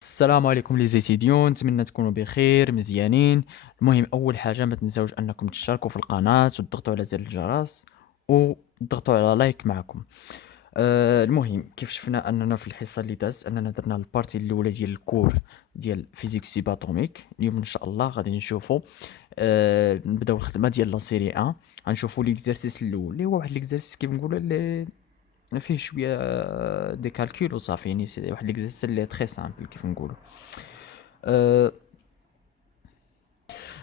السلام عليكم لي زيتيديون، نتمنى تكونوا بخير مزيانين. المهم اول حاجه ما تنساوش انكم تشتركوا في القناه وتضغطوا على زر الجرس وتضغطوا على لايك معكم. المهم كيف شفنا اننا في الحصه اللي دازت اننا درنا البارتي الاولى ديال الكور ديال فيزيك سيباتوميك. اليوم ان شاء الله غادي نشوفوا نبداو الخدمه ديال لا سيري 1. غنشوفوا ليكزارسيس الاول اللي هو واحد ليكزارسيس كيف نقولوا اللي فيه شويه دي كالكول وصافي، يعني سي واحد ليكزارسيس اللي تري سامبل كيف نقولوا. آه،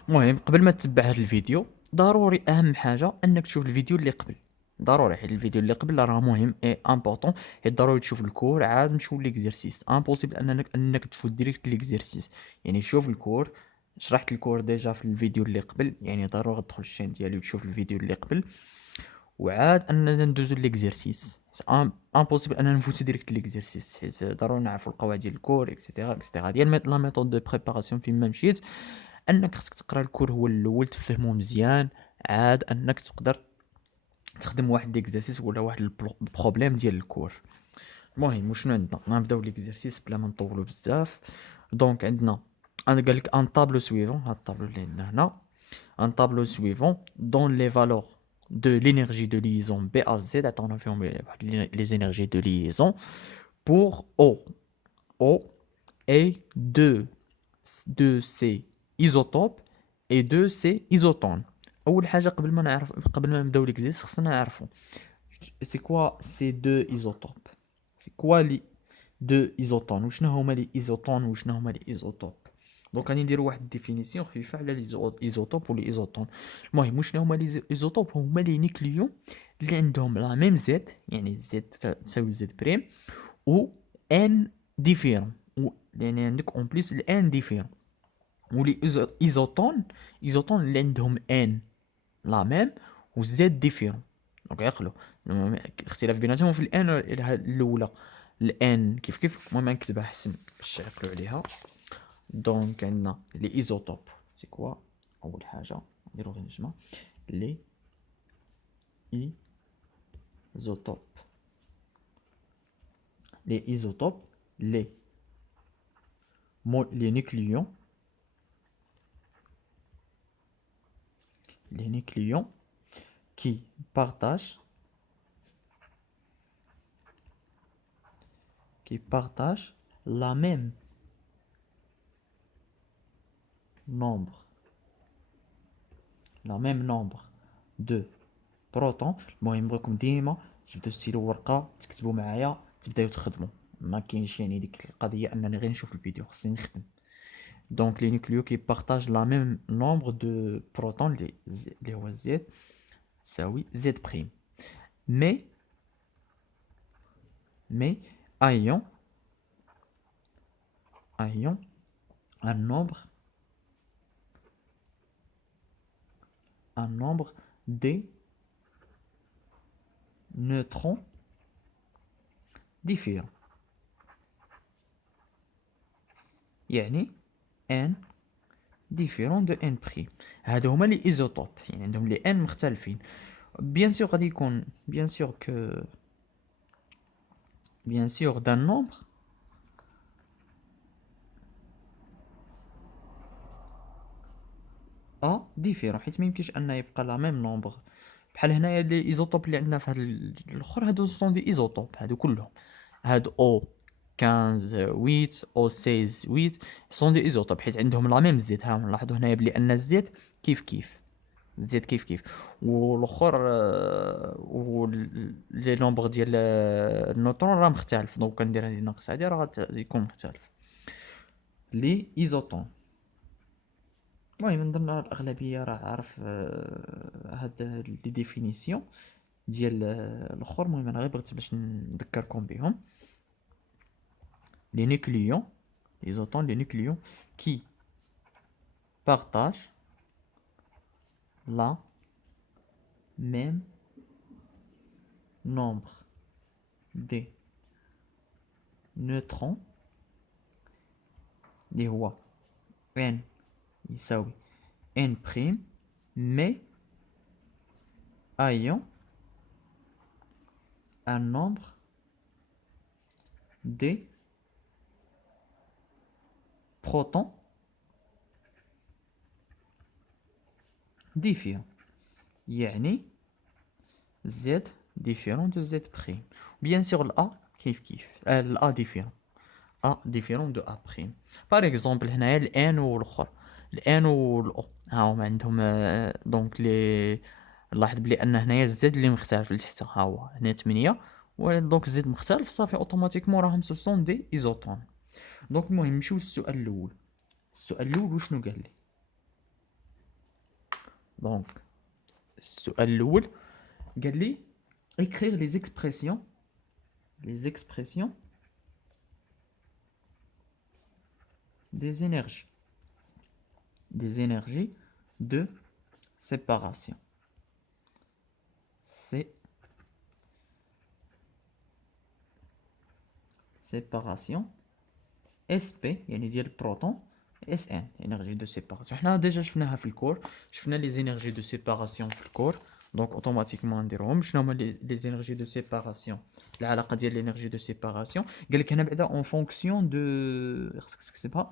المهم قبل ما تتبع هذا الفيديو ضروري اهم حاجه انك تشوف الفيديو اللي قبل. ضروري حيت الفيديو اللي قبل راه مهم اي امبورطون، حيت ضروري تشوف الكور عاد نشوف ليكزيرسيس. امبوسيبل انك تفوت ديريكت ليكزيرسيس. يعني شوف الكور، شرحت الكور ديجا في الفيديو اللي قبل، يعني ضروري تدخل الشين ديالي وتشوف الفيديو اللي قبل وعاد اننا ندوزو ليكزيرسيس. امبوسيبل اننا نفوتو ديريكت ليكزيرسيس حيت ضروري نعرفوا القواعد ديال الكور اكسيتيرا اكسيتيرا ديال لا ميثود دو بريباراسيون. فيما مشيت انك خصك تقرا الكور هو الاول تفهمو مزيان، عاد انك تقدر تخدم واحد ليكزارسيس ولا واحد البروبليم ديال الكور. المهم وشنو عندنا؟ غنبداو ليكزارسيس بلا ما نطولو بزاف. دونك عندنا انا قال لك ان طابلو سويفون، هاد الطابلو اللي عندنا هنا ان طابلو سويفون دون لي فالور de l'énergie de liaison B à Z. عطاونا فيهم les énergies de liaison pour O et 2 isotopes et 2 isotones. اول حاجه قبل ما نبداو ليكزيس خصنا نعرفوا سي كوا سي دو ايزوتوب. سي كوا لي دو ايزوتون وشنو هما لي ايزوتون وشنو هما لي ايزوتوب. دونك غادي نديرو واحد ديفينيسيون خفيفه على لي ايزوتوب ولي ايزوتون. المهم وشنو هما لي ايزوتوب؟ هما لي نيكليون اللي عندهم لا ميم زد، يعني زد تساوي زد بريم و ان ديفيرون، يعني عندك اون بليس الان ديفيرون. ولي ايزوتون اللي عندهم ان لا ميم و زد ديفيرون. دونك عقلوا الاختلاف بيناتهم في الان الاولى الان كيف كيف. المهم نكتبها احسن باش يعقلوا عليها. دونك عندنا لي ايزوتوب سي كوا؟ اول حاجه نديرو غير نجمه لي ايزوتوب. لي ايزوتوب لي لي نيكليون، les nucléons qui partagent la même nombre de بروتون. المهم بغيكم ديما تبداو تسيروا ورقه تكتبوا معايا تبداو تخدموا، ما كاينش يعني ديك القضيه انني غير نشوف الفيديو، خصني نخدم. دونك لي نيكليو كي بارطاج لا ميم نومبر دو بروتون اللي هو زد تساوي زد بريم. مي مي ايون un nombre des neutrons différents. يعني n ديفيرون دو ان بريم. هادو هما لي ايزوتوب، يعني عندهم لي ان مختلفين. بيان سور غادي يكون بيان سور دان نومبر ديفيرون، حيت ما يمكنش ان يبقى لا ميم نومبر. بحال هنايا لي ايزوتوب اللي عندنا في هاد الاخر هادو سون دي ايزوتوب هادو كلهم. هاد او 15 8 او 16 8 سون دي ايزوتوب حيت عندهم لا ميم زيت. ها نلاحظوا هنايا بلي ان الزيت كيف كيف زيد كيف كيف. والاخر و لي نومبر ديال النوترون راه مختلف. دونك كندير هذه ناقص هذه راه يكون مختلف. لي ايزوتون المهم درنا الاغلبيه راه عارف هاد لي ديفينيسيون ديال الاخر. المهم انا غير بغيت باش نذكركم بهم. لي نيكليون ايزوتون لي نيكليون كي بارطاج لا ميم nombre des neutrons اللي هو n يساوي n prime mais ayant un nombre des protons différents. يعني Z différent de Z prime. Bien sûr, l'A كيف l'A différent. A différent de A prime. Par exemple, هنايا ال N والآخر. ال N وال O. ها هما عندهم دونك لي لاحظ بلي أن هنايا الزد اللي مختلف لتحت، ها هو هنا 8 دونك الزد مختلف صافي اوتوماتيكمون راهم سوسون دي ايزوتون. دونك المهم نمشيو للسؤال الأول. السؤال الأول وشنو قال لي؟ دونك السؤال الأول قال لي écrire les expressions des énergies de séparation. séparation SP يعني ديال البروتون SN énergie de séparation. حنا ديجا شفناها في الكور، شفنا لي زينيرجي دو سيباراسيون في الكور، دونك اوتوماتيكمون نديروهم. شنو هما لي زينيرجي دو سيباراسيون؟ العلاقه ديال لينيرجي دو سيباراسيون قال لك هنا بعدا اون فونكسيون دو، خصك تكتبها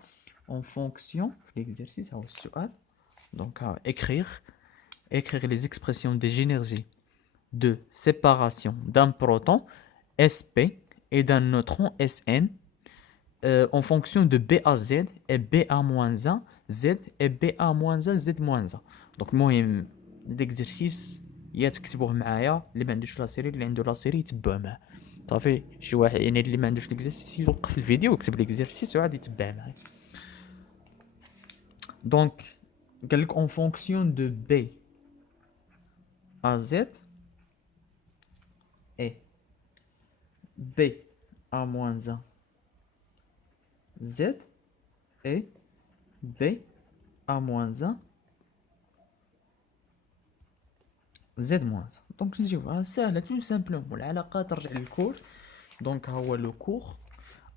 اون فونكسيون في ليكزيرسيس. هاو السؤال. دونك ها écrire les expressions des énergies de séparation d'un proton SP et d'un neutron SN en fonction de BA-Z et BA-1 Z et BA-1 Z-1. دونك المهم ليكزيرسيس يا تكتبوه معايا، اللي ما عندوش لا سيري اللي عنده لا سيري يتبعوا معاه صافي. شي واحد يعني اللي ما عندوش ليكزيرسيس يوقف الفيديو ويكتب ليكزيرسيس وعاد يتبع معايا. دونك قال لك en fonction de B à Z et B à moins 1 Z et B à moins 1 Z moins 1. دونك نجيوها سهله تو سامبلومون. العلاقه ترجع للكور. دونك ها هو لو كور،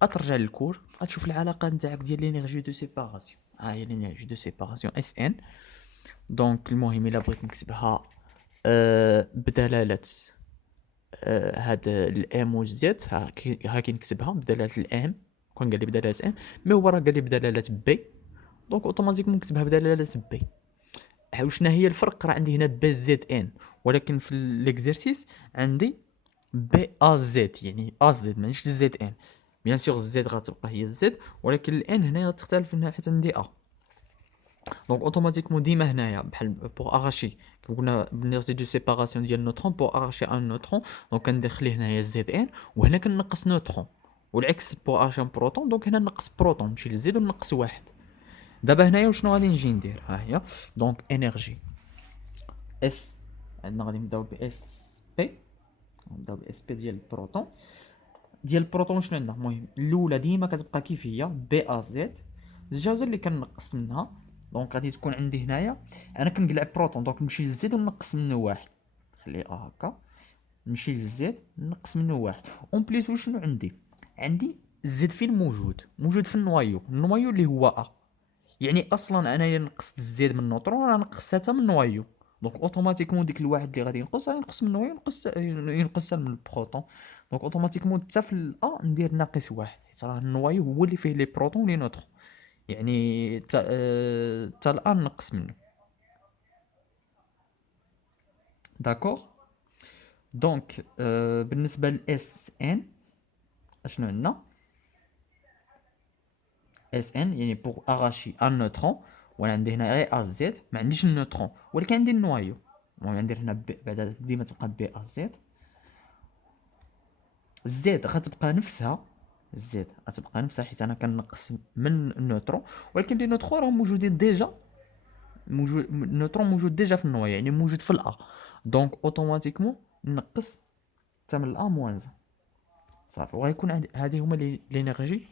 ترجع للكور غتشوف العلاقه نتاعك ديال لينيرجي دو سيباراسيون. ها هي لينيرجي دو سيباراسيون اس ان. دونك المهم الا بغيت نكتبها بدلاله هاد الام والزد، ها كي نكتبها بدلاله الام كون قال لي بدلاله ام، مي هو راه قال لي بدلاله بي، دونك اوتوماتيكمون نكتبها بدلاله بي. وشنا هي الفرق؟ راه عندي هنا بي زد ان، ولكن في ليكزيرسيس عندي بي ا زد، يعني ا زد ماشي زد ان. بيان سور الزد غتبقى هي الزد، ولكن الان هنا غتختلف هنا حيت عندي ا. دونك اوتوماتيكمون ديما هنايا بحال بوغ اغاشي كي قلنا بالنيرجي دو سيباراسيون ديال نوترون، بوغ اغاشي ان نوترون دونك كندخل هنايا زد ان وهنا كنقص نوترون، والعكس بوغ اغاشي ان بروتون دونك هنا نقص بروتون نمشي للزد ونقص واحد. دابا هنايا وشنو غادي نجي ندير؟ ها هي دونك انرجي اس، عندنا غادي نبداو ب اس بي، نبداو ب اس بي ديال البروتون. ديال البروتون شنو عندنا؟ المهم الاولى ديما كتبقى كيف هي بي ا زد، الجوزه اللي كنقص منها دونك غادي تكون عندي هنايا انا كنقلع بروتون دونك نمشي للزد ونقص منه واحد، نخليه هكا، نمشي للزد نقص منه واحد. اون بليس وشنو عندي الزد فين موجود في النوايو اللي هو ا، يعني اصلا انايا نقصت الزد من النوترون راه نقصتها حتى من النوايو، دونك اوتوماتيكمون ديك الواحد اللي غادي ينقص من النوايو ينقص من البروتون، دونك اوتوماتيكمون حتى في الا ندير ناقص واحد حيت راه النوايو هو اللي فيه لي بروتون لي نوترون، يعني حتى الان نقص منه. داكوغ. دونك بالنسبه للاس ان اشنو عندنا؟ اس ان يعني بوغ اغاشي ان نوترون، وانا عندي هنا غير ا زد ما عنديش النوترون ولكن عندي النوايو، المهم ندير هنا بعدا ديما تبقى بي ا زد. الزد غتبقى نفسها، حيت انا كنقص من النوترون، ولكن لي نوترون راهم موجودين ديجا، النوترون موجود ديجا في النوايا يعني موجود في الا، دونك اوتوماتيكمون نقص حتى من الا موان صافي. وغيكون هذه هما لينيرجي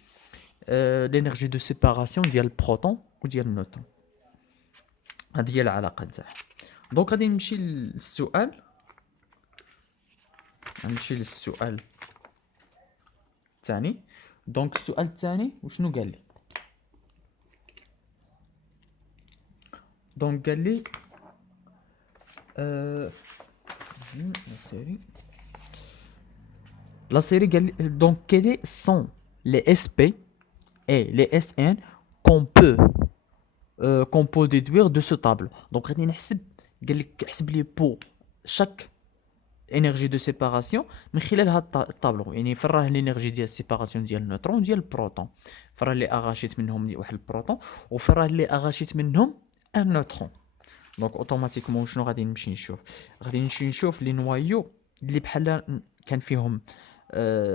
لينيرجي دو سيباراسيون ديال البروتون وديال النوترون. هذه هي العلاقه تاعها. دونك غادي نمشي للسؤال، الثاني. دونك السؤال الثاني وشنو قال لي؟ دونك قال لي la série قال لي دونك quels sont les SP et les SN qu'on peut qu'on peut déduire de ce tableau. Donc غادي نحسب، قال لك احسب لي بو chaque énergie de séparation من خلال هاد الطابلو. يعني فين راه الانرجي ديال السيباراسيون ديال النيوترون ديال البروتون، فين راه اللي اغاشيت منهم واحد البروتون، وفين راه اللي اغاشيت منهم ان نيوترون. دونك اوتوماتيكمون شنو غادي نمشي نشوف؟ غادي نمشي نشوف لي نوايو اللي بحال كان فيهم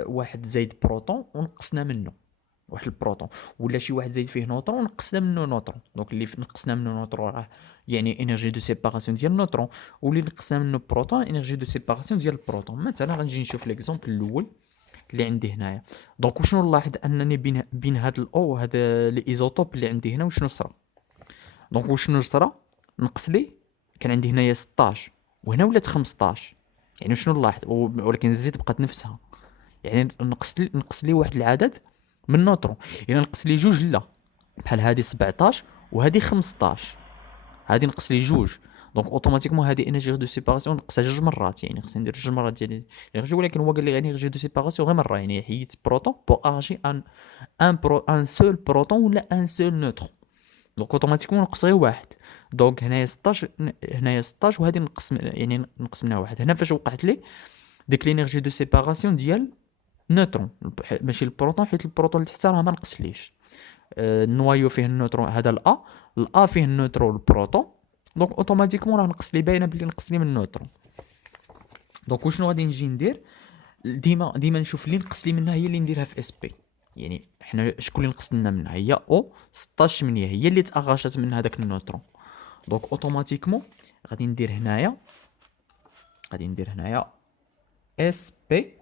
واحد زايد بروتون ونقصنا منه واحد البروتون، ولا شي واحد زايد فيه نوترون ونقصنا منه نوترون. دونك اللي نقصنا منه نوترون راه يعني انرجي دو سيباراسيون ديال النوترون، واللي نقصنا منه بروتون انرجي دو سيباراسيون ديال البروتون. مثلا غنجي نشوف ليكزومبل الاول اللي عندي هنايا. دونك وشنو نلاحظ؟ انني بين هاد الاو وهاد لي ايزوتوب اللي عندي هنا وشنو صرا؟ دونك وشنو صرا؟ نقص لي كان عندي هنايا 16 وهنا ولات 15. يعني شنو نلاحظ؟ ولكن الزيت بقات نفسها. يعني نقص لي واحد العدد من نوترون. يعني نقص لي جوج، لا بحال هادي 17 وهادي 15، هادي نقص لي جوج. دونك اوتوماتيكمون هادي انرجي دو سيباراسيون نقصها جوج مرات. يعني خصني ندير جوج مرات ديال الانرجي، ولكن هو قال لي انرجي دو سيباراسيون غير مره. يعني حيدت بروتون بو اغاشي ان سول بروتون ولا ان سول نوترون. دونك اوتوماتيكمون نقص غير واحد. دونك هنايا 16، هنايا 16 وهادي نقص يعني نقص منها واحد. هنا فاش وقعت لي ديك لينيرجي دو سيباراسيون ديال نوترون ماشي البروتون، حيت البروتون اللي تحت راه ما نقصليش. النوايو فيه النوترون، هذا الا فيه النوترون والبروتون. دونك اوتوماتيكمون راه نقص لي، باينه بلي نقص لي من النوترون. دونك وشنو غادي نجي ندير؟ ديما نشوف اللي نقص لي منها هي اللي نديرها في اس بي. يعني حنا شكون اللي نقص لنا منها؟ هي او 16 8 هي اللي تاغاشات من هذاك النوترون. دونك اوتوماتيكمون غادي ندير هنايا اس بي.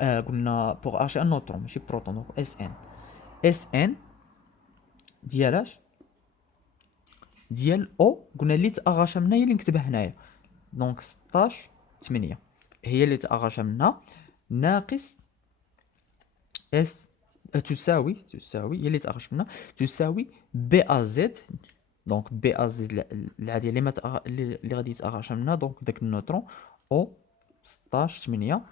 قلنا بوغ اش ان نوترون ماشي بروتون. دونك اس ان ديالاش ديال او قلنا اللي تاغاشا منها هي اللي نكتبها هنايا. دونك 16 8 هي اللي تاغاشا منها ناقص اس تساوي هي اللي تاغاش منها تساوي بي ا زد. دونك بي ا زد العاديه اللي غادي يتاغاشا منها. دونك داك النوترون او 16 8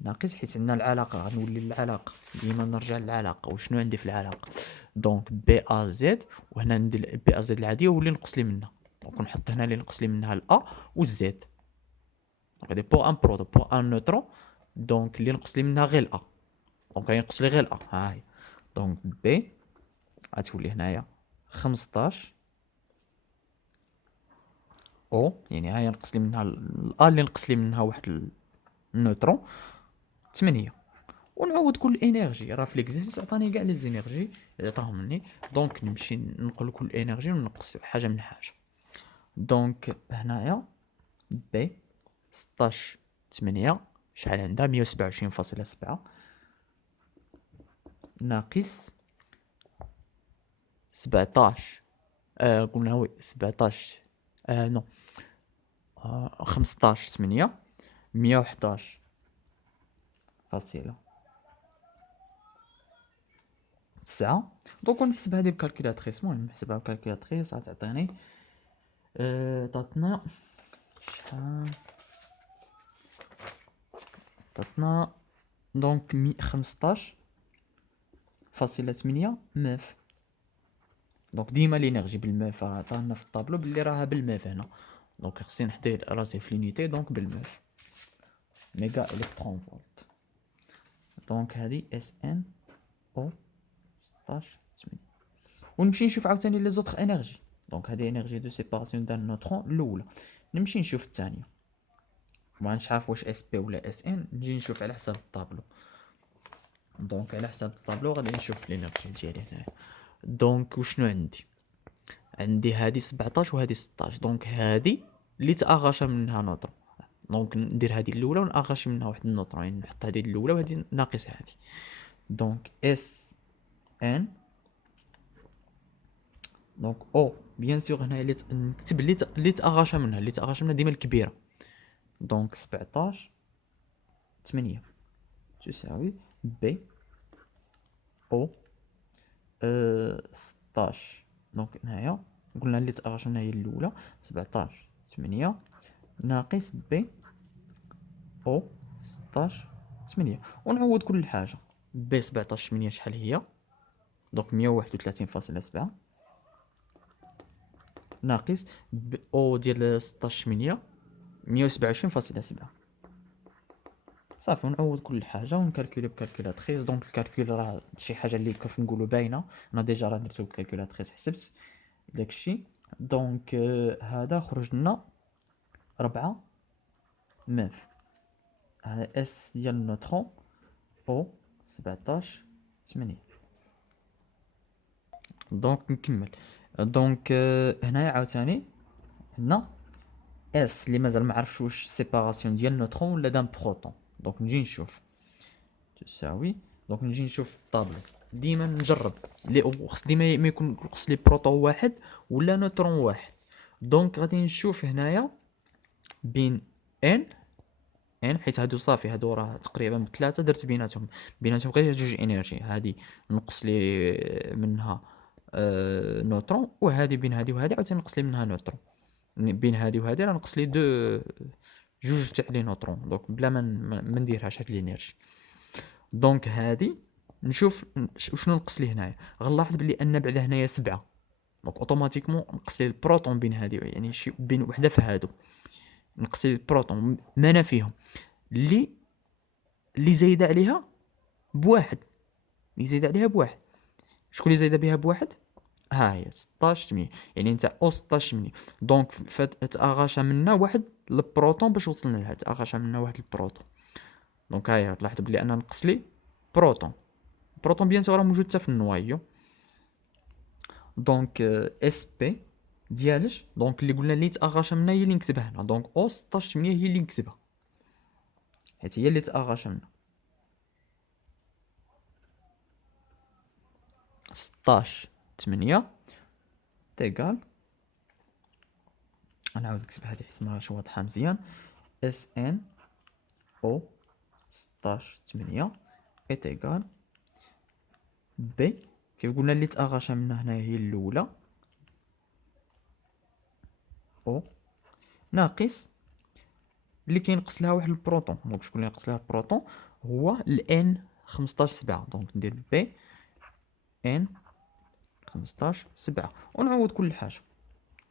ناقص، حيت عندنا العلاقه غنولي العلاقه ديما نرجع للعلاقه. وشنو عندي في العلاقه؟ دونك بي ا زد، وهنا ندير بي ا زد العاديه واللي نقص لي منها. دونك نحط هنا اللي نقص لي منها الا والزد. دونك هادي بو ان بروتون بو ان نوترون. دونك اللي نقص لي منها غير الا. دونك غينقص لي غير الا، ها هي. دونك بي غتولي هنايا 15 او، يعني ها هي نقص لي منها الا اللي نقص لي منها واحد النوترون 8. ونعوض كل انرجي. راه في ليكزيرسيس عطاني كاع لي زينيرجي اللي عطاهم مني. دونك نمشي ننقل كل انرجي وننقص حاجه من حاجه. دونك هنايا بي 16 8 شحال عندها 127.7 ناقص 17. قلنا وي 17 نو 15 8 111 فاصلة 9. دونك نحسب هذه بكالكولاتريس. المهم نحسبها بكالكولاتريس غتعطيني تعطينا شحال تعطينا. دونك 15.8 ماف. دونك ديما لينيرجي بالماف عطانا في الطابلو بلي راها بالماف هنا. دونك خصني نحط راسي في لونيتي. دونك بالماف ميغا الكترون فولت. دونك هذه اس ان او 16 8. ونمشي نشوف عاوتاني لي زوطخ انرجي. دونك هذه انرجي دو سيباراسيون ديال النوترون الاولى. نمشي نشوف الثانيه، ما نش عارف واش اس بي ولا اس ان. نجي نشوف على حساب الطابلو. دونك على حساب الطابلو غادي نشوف الانرجي ديالي هنايا. دونك وشنو عندي هذه 17 وهذه 16. دونك هذه اللي تاغاشا منها نوترون. دونك ندير هذه الاولى وناغاشي منها واحد النوترون. يعني نحط هذه الاولى وهذه ناقص هذه. دونك اس ان. دونك او بيان سور هنا نكتب اللي تاغاشا منها ديما الكبيره. دونك 17 8 تساوي بي او 16. دونك هنايا قلنا اللي تاغاشا منها هي الاولى 17 8 ناقص بي او 16 8. ونعوض كل حاجه. بي 17 8 شحال هي؟ دونك 131.7 ناقص او ديال 16/8 127.7. صافي ونعوض كل حاجه ونكالكولي بكالكولاتريس. دونك الكالكول راه شي حاجه اللي كيف نقولوا باينه، انا ديجا راه درتو بكالكولاتريس حسبت داكشي. دونك هذا خرج لنا 4 ماف. هذا اس ديال النوترون او 17/8. دونك نكمل. دونك هنايا عاوتاني عندنا اس اللي مازال ما عرفش واش سيباراسيون ديال نوترون ولا دان بروتون. دونك نجي نشوف تساوي. دونك نجي نشوف الطابلو، ديما نجرب لي خص ديما ما يكون خص لي بروتون واحد ولا نوترون واحد. دونك غادي نشوف هنايا بين ان حيت هادو صافي هادو راه تقريبا بثلاثه درت بيناتهم غير جوج انرجي. هادي نقص لي منها نوترون، وهادي بين هادي وهادي عاوتاني نقص لي منها نوترون. بين هادي وهادي راه نقص لي جوج تاع لي نوترون. دونك بلا ما نديرهاش هاد الانرجي. دونك هادي نشوف شنو نقص لي هنايا. غنلاحظ بلي ان بعدا هنايا 7. دونك اوتوماتيكمون نقص لي البروتون بين هادي، يعني شي بين وحده في هادو نقص لي البروتون مانا فيهم اللي زايده عليها بواحد. شكون اللي زايده بها بواحد؟ ها هي 16/8، يعني نتاع او 16/8. دونك تاغاشا منا واحد البروتون باش وصلنا لها، تاغاشا منا واحد البروتون. دونك هاهي تلاحظوا بلي انا نقص لي بروتون بيان سور راه موجود حتى في النوايو. دونك اس بي ديالش دونك اللي قلنا اللي تاغاشا منا هي اللي نكتبها هنا. دونك او 16/8 هي اللي نكتبها حيت هي اللي تاغاشا منا 16/8 تيكال. نعاود نكتب هذه حيت مراهاش واضحه مزيان. اس ان او 16/8 تيكال بي كيف قلنا اللي تاغاشا منا هنا هي الاولى او ناقص اللي كينقص لها واحد البروتون. دونك شكون اللي ينقص لها البروتون؟ هو الان 15/7. دونك ندير بي ان 15/7 ونعوض كل حاجه.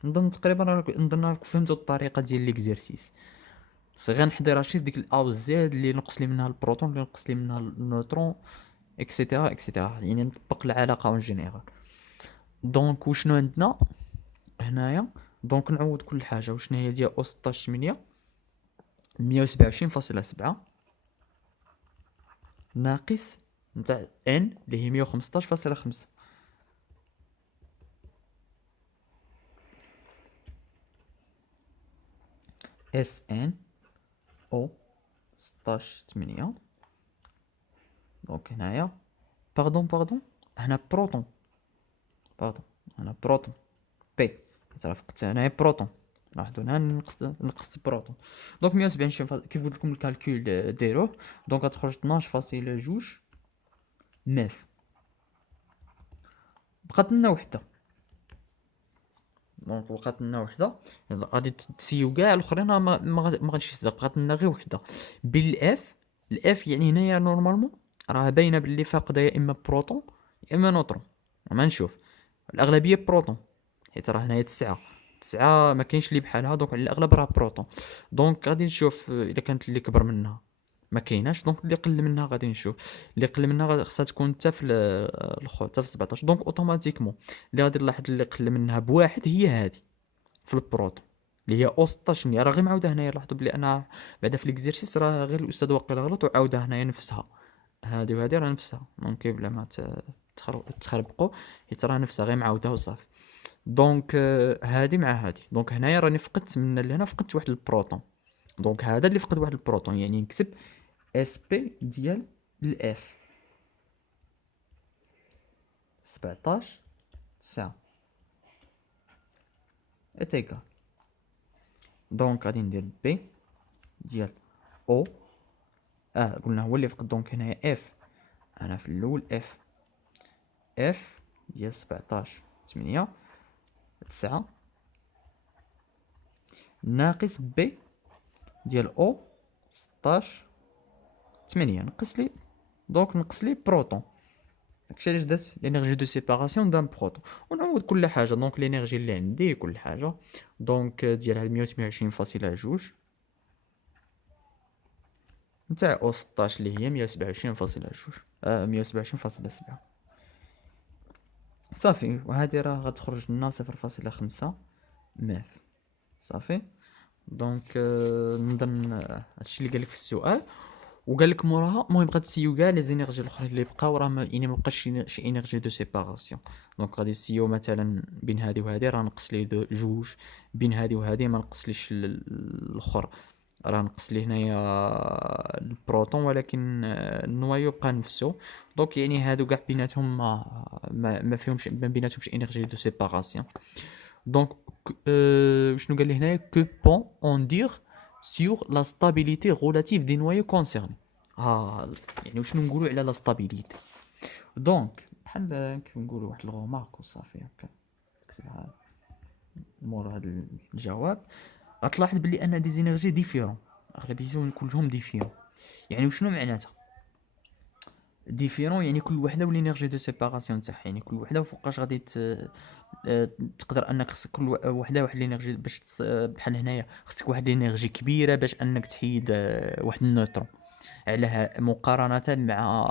نظن تقريبا راكم فهمتوا الطريقه ديال ليكزيرسيس. بس غنحضر شي ديك الاو زد اللي نقص لي منها البروتون اللي نقص لي منها النوترون اكسيتيرا يعني نطبق العلاقه اون جينيرال. دونك وشنو عندنا هنايا؟ دونك نعوض كل حاجه. وشنو هي ديال او 16/8 127.7 ناقص نتاع ان اللي هي 115.5. اس ان او 16/8. دونك هنايا باردون هنا بروتون هنا بروتون بي فقدت هنايا بروتون. لاحظوا هنا نقصت بروتون. دونك 170 كيف قلت لكم الكالكول ديروه. دونك غتخرج 12.2 ماف. بقات لنا وحده. دونك بقات لنا وحده غادي تسيو كاع الاخرين ما غاديش يصدق. بقات لنا غير وحده بالاف يعني هنايا نورمالمون راه باينه باللي فاقده يا اما بروتون يا اما نوترون. ما نشوف الاغلبيه بروتون حيت راه هنايا 9 ما كاينش اللي بحالها. دونك على الاغلب راه بروتون. دونك غادي نشوف الا كانت اللي كبر منها ما كايناش. دونك اللي قل منها غادي نشوف. اللي قل منها خصها تكون حتى في الخوت حتى في 17. دونك اوتوماتيكمون اللي غادي نلاحظ اللي قل منها بواحد هي هذه في البروتون اللي هي او 16. راه غير معاوده هنايا. لاحظوا بلي انا بعدا في ليكزيرسيس راه غير الاستاذ واقيلا غلط وعاودها هنايا نفسها. هذه وهذه راه نفسها. دونك بلا ما تخربقوا حيت راه نفسها غير معاوده وصافي. دونك هذه مع هذه. دونك هنايا راني فقدت من لهنا فقدت واحد البروتون. دونك هذا اللي فقد واحد البروتون يعني نكتب اس بي ديال الاف 17/9 اتيكال. دونك غادي ندير بي ديال او قلنا هو اللي فقد. دونك هنايا اف انا في الاول اف ديال 17/8 9 ناقص بي ديال او 16/8 نقص لي. دونك نقص لي بروتون داكشي علاش درت لينيرجي دو سيباراسيون دان بروتون ونعوض كل حاجه. دونك لينيرجي اللي عندي كل حاجه دونك ديال هاد 128.2 نتاع او 16 اللي هي 127.2 127.7 صافي. وهذه راه غتخرج لنا 0.5 ماف صافي. دونك نظن هادشي اللي قالك في السؤال. وقال لك موراها المهم غتسيو كاع لي زينيرجي الاخرين اللي بقاو راه يعني ما بقاش شي انرجي دو سيباراسيون. دونك غادي نسيو مثلا بين هذه وهذه راه نقص ليه جوج، بين هذه وهذه ما نقصليش الاخر راه نقص ليه هنايا البروتون ولكن النوايو بقى نفسو. دونك يعني هادو كاع بيناتهم ما فيهمش ما بيناتهمش انرجي دو سيباراسيون. دونك شنو قال لي هنايا que peut on dire sur la stabilité relative des noyaux concernés. يعني وشنو نقولوا على لا stabilité. دونك بحال كيف نقولوا واحد الغومارك وصافي هكا تكتبها مور هذا الجواب. غتلاحظ بلي ان دي زينيرجي ديفيرون اغلبيتهم كلهم ديفيرون. يعني وشنو معناتها ديفيرون؟ يعني كل وحده والانرجي دو سيباراسيون تاعها. يعني كل وحده وفوقاش غادي تقدر انك خصك كل وحده واحد الانرجي باش بحال هنايا خصك واحد الانرجي كبيره باش انك تحيد واحد النوترون على مقارنه مع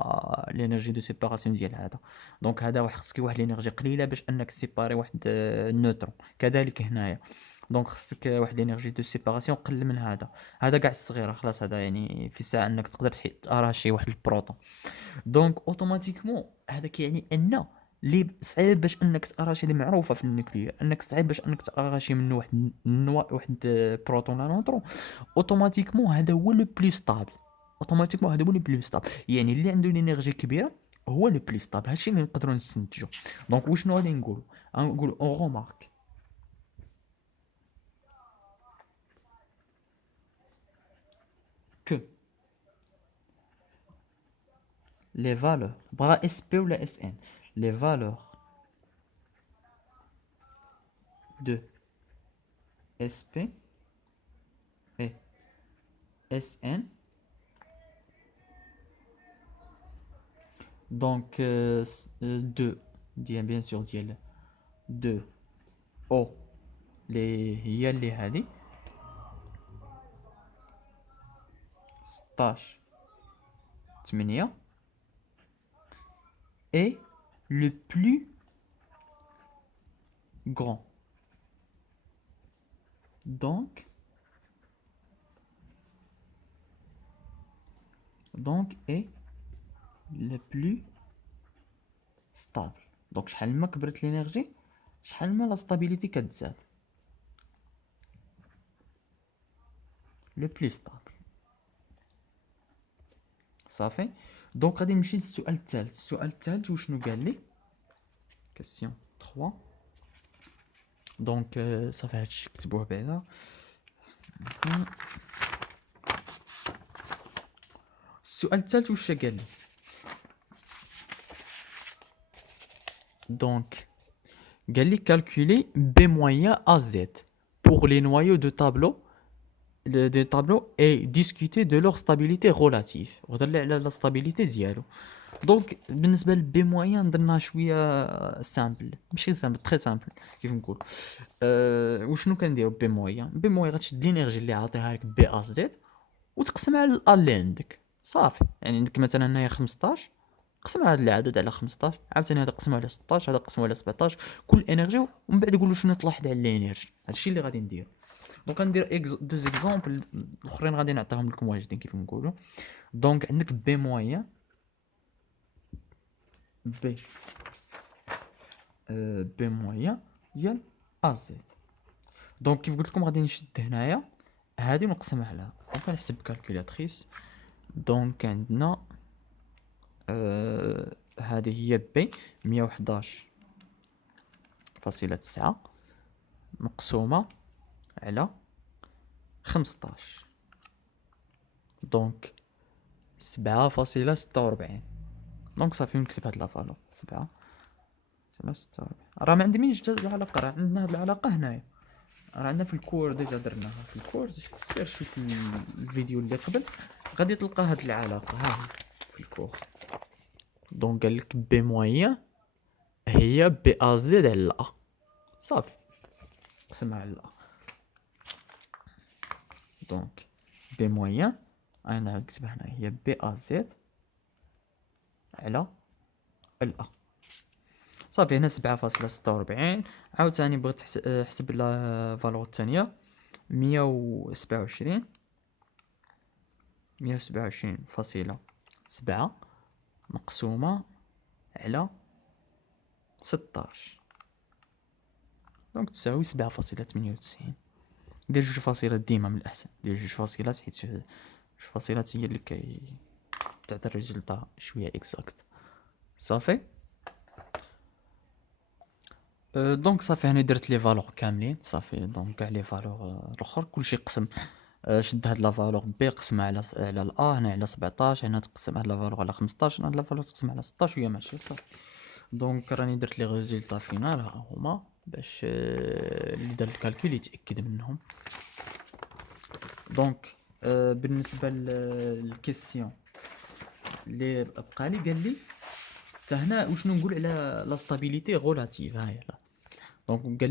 الانرجي دو سيباراسيون ديال هذا. دونك هذا واحد خصك واحد الانرجي قليله باش انك سيباري واحد النوترون. كذلك هنايا دونك خصك واحد الانرجي دو سيباراسيون قل من هذا كاع الصغيره خلاص. هذا يعني في الساعه انك تقدر تراشي واحد البروتون. دونك اوتوماتيكمون هذا كيعني ان اللي صعيب باش انك تاراشي اللي معروفه في النوكليير انك صعيب باش انك تاراشي منه واحد بروتون لا نوترون. اوتوماتيكمون هذا هو لو بلو ستابل. اوتوماتيكمون هذا هو لو بلو ستابل. يعني اللي عنده الانرجي كبيره هو لو بلو ستابل. هادشي اللي نقدروا نستنتجوا. دونك وشنو غادي نقولوا اون رومارك que les valeurs بغا اس بي ولا اس ان les valeurs de SP et SN donc de bien sûr ديال de O اللي هي اللي هذه 16 8 et le plus grand. Donc est le plus stable. Donc شحال ما كبرت الانرجي شحال ما لا ستابيليتي كتزاد. لو بلو ستابل صافي. دونك غادي نمشي للسؤال الثالث. السؤال الثالث وشنو قال لي كيسيون 3. دونك صافي هادشي كتبوه بعدا. السؤال الثالث واش قال لي دونك قال لي calculer B moyen à Z pour les noyaux de tableau et discuter de leur stabilité relative. وهضر لي على لا ستابيليتي ديالو. دونك بالنسبه للبي موين درنا شويه سامبل ماشي سامبل تري سامبل كيف نقول. وشنو كنديرو بي موين غتشد لينيرجي اللي عاطيها لك بي اس زد وتقسمها على اللي عندك صافي. يعني عندك مثلا هنايا 15 قسم هذا العدد على 15 عاوتاني هذا قسمه على 16 هذا قسمه على 17 كل انرجي ومن بعد نقولوا شنو طلع حدا على الانرجي. هادشي اللي غادي ندير. دونك غندير دو زيكزامبل الاخرين غادي نعطيهم لكم واجدين كيف نقولوا. دونك عندك بي موين بي موين ديال ازيت. دونك كيف قلت لكم غادي نشد هنايا هذه ونقسمها على دونك نحسب كالكولاتريس. دونك عندنا هذه هي بي 111.9 مقسومه على 15 دونك 7.46. دونك صافي نكتب هاد لافالو 7.46. راه ما عندي منين جبت هاد العلاقه. راه عندنا هاد العلاقه هنايا راه عندنا في الكور ديجا درناها في الكور. سير شوف الفيديو اللي قبل غادي تلقى هاد العلاقه ها في الكور. دونك قال لك بي موين هي بي ا زد على ا، صافي قسمها على ا. دونك بي موين انا نكتبها هنا هي بي ا زد على ا، صافي. هنا 7.46. عاوتاني بغيت حسب لا فالور الثانيه 127 127.7 مقسومه على 16، دونك تساوي 7.98. دير جوج فاصلات ديما من الاحسن، دير جوج فاصلات حيت جوج فاصلات هي اللي تعطي الريزلطا شويه اكزاكت. صافي. دونك صافي هنا درت لي فالور كاملين، صافي. دونك كاع لي فالور الاخر كلشي قسم. شد هاد لا فالور بي قسمها على الا، هنا على 17، هنا تقسم هاد لا فالور على 15، هاد لا فالور تقسم على 16 وهي ماشي صافي. دونك راني درت لي ريزلطا فينال ها هما، باش اللي دار الكالكول يتاكد منهم. دونك بالنسبه للكيسيون اللي بقى لي، قال لي حتى هنا وشنو نقول على لا ستابيليتي غولاتيف. ها هي لا. دونك قال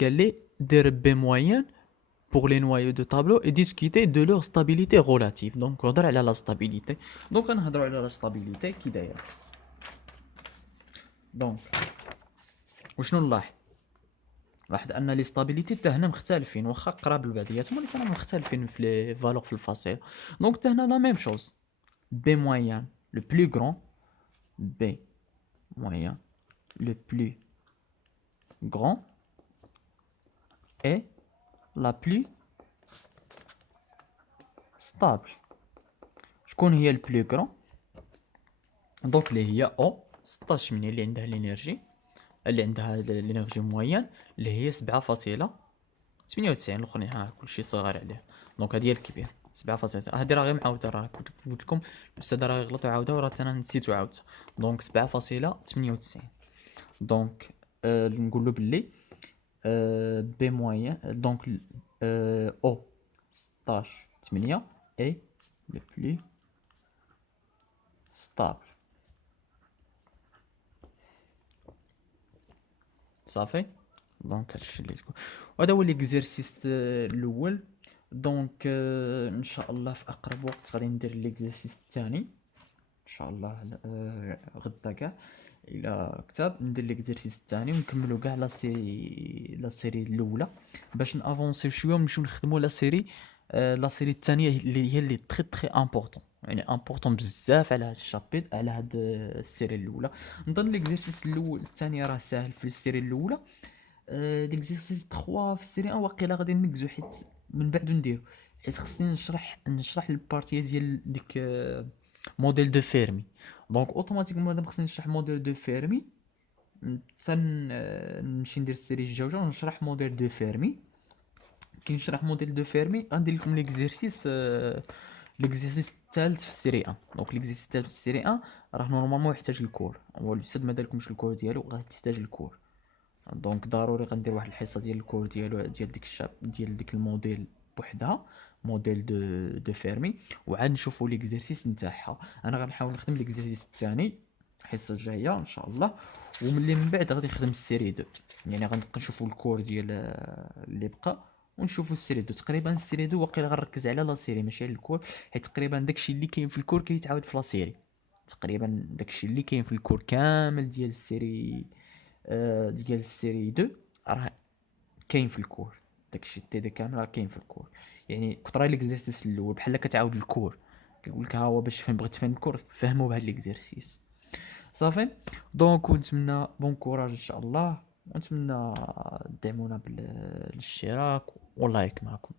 لي دير بي موين pour les noyaux de tableau et discuter de leur stabilité relative. Donc هضر على لا stabilité. دونك نهضروا على لا stabilité كي دايره. دونك وشنو نلاحظ؟ لاحظ ان لي stabilité حتى هنا مختلفين، واخا قراب لبعضياتهم ولكن مختلفين في لي فالور في الفاصله. دونك حتى هنا لا ميم شوز، بي موين لو بلو غران، بي موين لو بلو غران et la plus stable. شكون هي البلو غران؟ دونك اللي هي او 16 من اللي عندها الانرجي، اللي عندها الانرجي موين اللي هي 7.98. الاخرين ها كلشي صغار عليه. دونك هذه هي الكبير 7.98. هذه راه غير معاوده، راه قلت لكم الاستاذ راه يغلط ويعاودها وراه انا نسيت وعاودت. دونك 7.98. دونك نقول له باللي بي موين دونك او 16.8 اي لو بلو ستابل. صافي. دونك هادشي اللي تكون، وهذا هو ليكزيرسيس الاول. دونك ان شاء الله في اقرب وقت غادي ندير ليكزيرسيس الثاني ان شاء الله. غدا كاع الى كتاب ندير ليكزيرسيس الثاني ونكملوا كاع لا سيري الاولى باش نافونسيو شويه ونمشيو نخدموا لا سيري الثانيه اللي هي اللي تري امبورطون، يعني امبورطون بزاف على هاد الشابيت، على هاد السيري الاولى. نظن ليكزيرسيس الاول الثاني راه ساهل في السيري الاولى. ليكزيرسيس 3 في السيري 1 واقيلا غادي نركزو حيت من بعد نديرو، حيت خصني نشرح البارتيه ديال ديك موديل دو فيرمي. دونك اوتوماتيكمون مادام خصني نشرح موديل دو فيرمي نمشي ندير السيري الجوجه ونشرح موديل دو فيرمي. كي نشرح موديل دو فيرمي غندير لكم ليكزيرسيس الثالث في السيري 1. دونك ليكزيرسيس الثالث في السيري 1 راه نورمالمون يحتاج الكور، هو الاستاذ ما دارلكمش الكور ديالو، غتحتاج الكور. دونك ضروري غندير واحد الحصه ديال الكور ديالو ديال ديك ديال ديك الموديل بوحدها، موديل دو فيرمي، وعاد نشوفوا ليكزيرسيس نتاعها. انا غنحاول نخدم ليكزيرسيس الثاني الحصه الجايه ان شاء الله، وملي من بعد غادي نخدم السيري 2. يعني غنبقى نشوفوا الكور ديال اللي بقى ونشوفوا السيري 2. تقريبا السيري 2 واقيلا غنركز على لا سيري ماشي على الكور، حيت تقريبا داكشي اللي كاين في الكور كيتعاود في لا سيري. تقريبا داكشي اللي كاين في الكور كامل ديال السيري ديال السيري 2 راه كاين في الكور. داكشي تي دي كامل راه كاين في الكور. يعني كثر ليكزيرسيس الاول بحال كتعاود الكور، كيقول لك ها هو باش بغيت تفهم الكور فهموا بهاد ليكزيرسيس. صافي. دونك نتمنى بون كوراج ان شاء الله، ونتمنى تدعمونا بالاشتراك واللايك معكم.